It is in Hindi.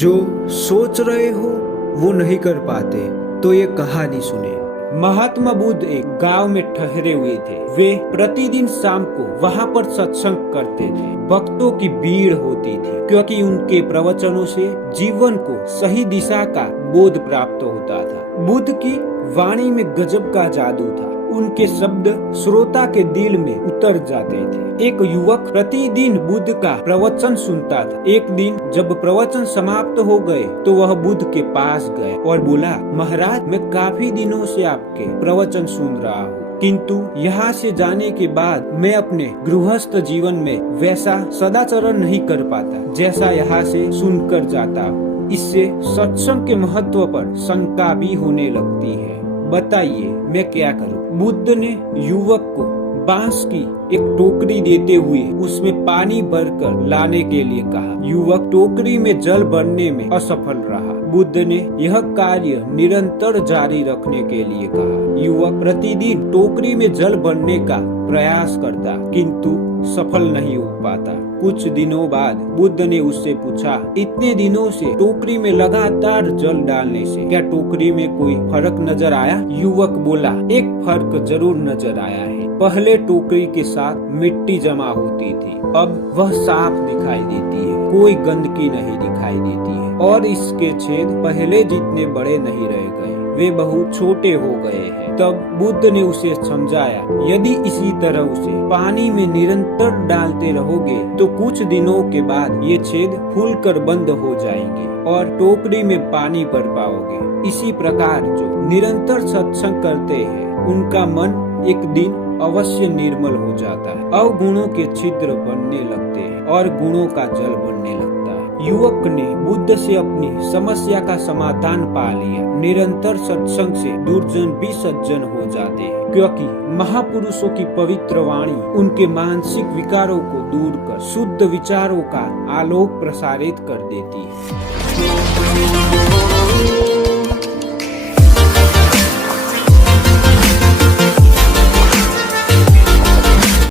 जो सोच रहे हो वो नहीं कर पाते तो ये कहानी सुने। महात्मा बुद्ध एक गांव में ठहरे हुए थे। वे प्रतिदिन शाम को वहां पर सत्संग करते थे। भक्तों की भीड़ होती थी क्योंकि उनके प्रवचनों से जीवन को सही दिशा का बोध प्राप्त होता था। बुद्ध की वाणी में गजब का जादू था। उनके शब्द श्रोता के दिल में उतर जाते थे। एक युवक प्रतिदिन बुद्ध का प्रवचन सुनता था। एक दिन जब प्रवचन समाप्त हो गए तो वह बुद्ध के पास गए और बोला, महाराज, मैं काफी दिनों से आपके प्रवचन सुन रहा हूँ, किंतु यहाँ से जाने के बाद मैं अपने गृहस्थ जीवन में वैसा सदाचरण नहीं कर पाता जैसा यहाँ से सुनकर जाता हूँ। इससे सत्संग के महत्व पर शंका भी होने लगती है। बताइए मैं क्या करूं? बुद्ध ने युवक को बांस की एक टोकरी देते हुए उसमें पानी भरकर लाने के लिए कहा। युवक टोकरी में जल भरने में असफल रहा। बुद्ध ने यह कार्य निरंतर जारी रखने के लिए कहा। युवक प्रतिदिन टोकरी में जल भरने का प्रयास करता किंतु सफल नहीं हो पाता। कुछ दिनों बाद बुद्ध ने उससे पूछा, इतने दिनों से टोकरी में लगातार जल डालने से क्या टोकरी में कोई फर्क नजर आया? युवक बोला, एक फर्क जरूर नजर आया है। पहले टोकरी के साथ मिट्टी जमा होती थी, अब वह साफ दिखाई देती है, कोई गंदगी नहीं दिखाई देती है और इसके छेद पहले जितने बड़े नहीं रह गए, वे बहुत छोटे हो गए हैं। तब बुद्ध ने उसे समझाया, यदि इसी तरह उसे पानी में निरंतर डालते रहोगे तो कुछ दिनों के बाद ये छेद फूलकर बंद हो जाएंगे और टोकरी में पानी भर पाओगे। इसी प्रकार जो निरंतर सत्संग करते हैं उनका मन एक दिन अवश्य निर्मल हो जाता है। अवगुणों के छिद्र बनने लगते हैं और गुणों का जल बनने लगता है। युवक ने बुद्ध से अपनी समस्या का समाधान पा लिया। निरंतर सत्संग से दुर्जन भी सज्जन हो जाते हैं क्योंकि महापुरुषों की पवित्र वाणी उनके मानसिक विकारों को दूर कर शुद्ध विचारों का आलोक प्रसारित कर देती है।